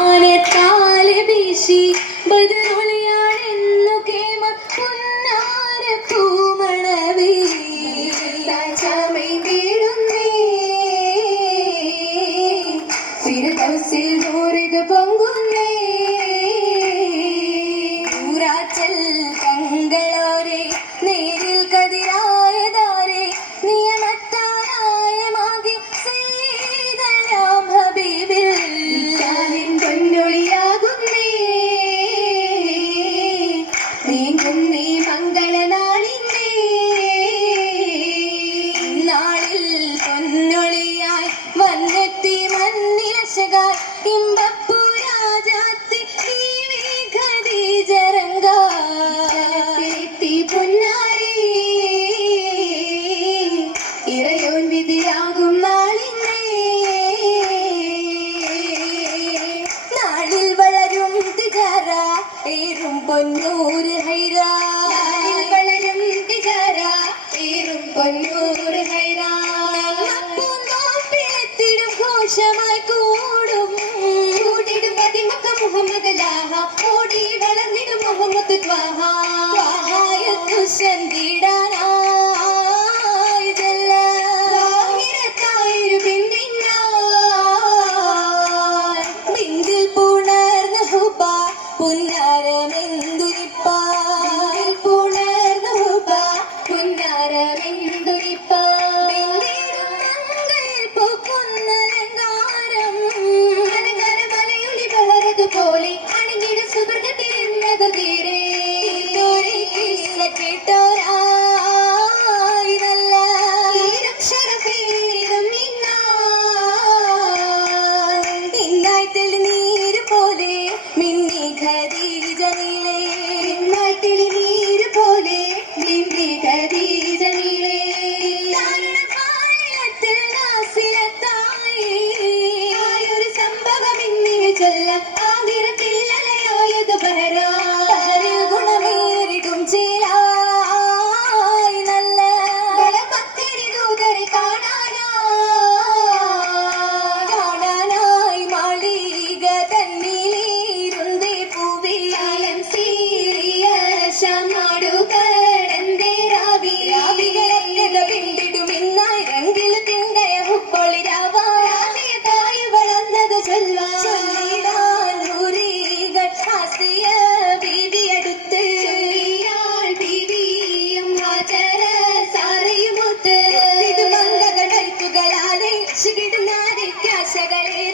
ആനത്താൽ വീശി ബദൽ മണ്ണിലെത്തി മണ്ണിലശകാൽ നാളിൽ വളരും പൊന്നൂര് ഹൈരാ. സഹായകുശന്തിടാ ആശകളിൽ